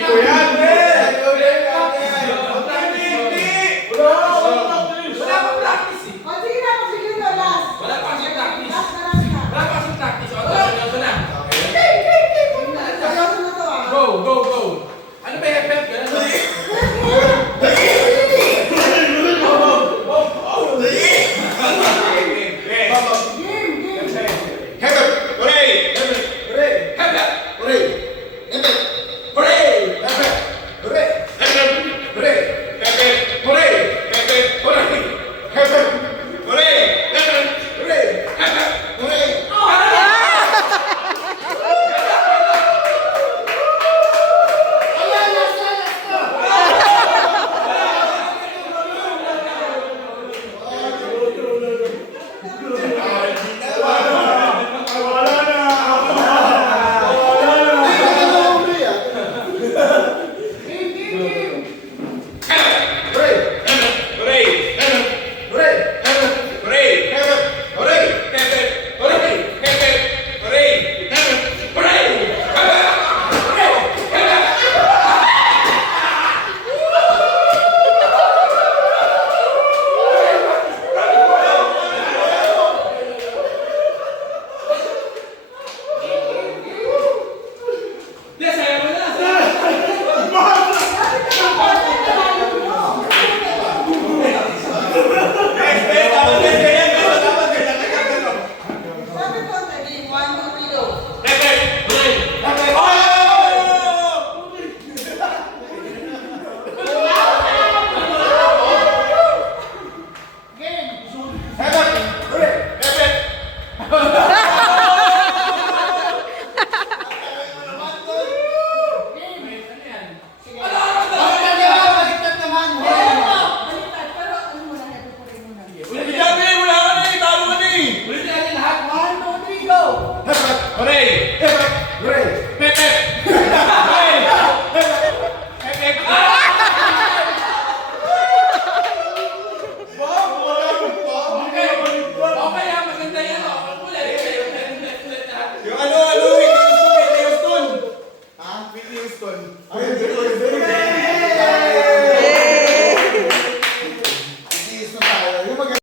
ko yan, eh! Wala pang practice eh. O, sige na, pagbigyan mo, last. Wala pang siya practice. Last na, last na. Wala pang siya practice. O, seryoso na. Seryoso na to, ah. Go, go, go. Ano ba yung effect? Ganun. Game, game. Yes, ayaw mo na. Sabi ko, game, 1, 2, 3, go. Game. Baliktad, pero ano muna, head ko rin muna. Ulit natin lahat. 1, 2, 3, go. Okay, maganda yan. Ulit. Whitney Houston. Whitney Houston. Ayun, very good, very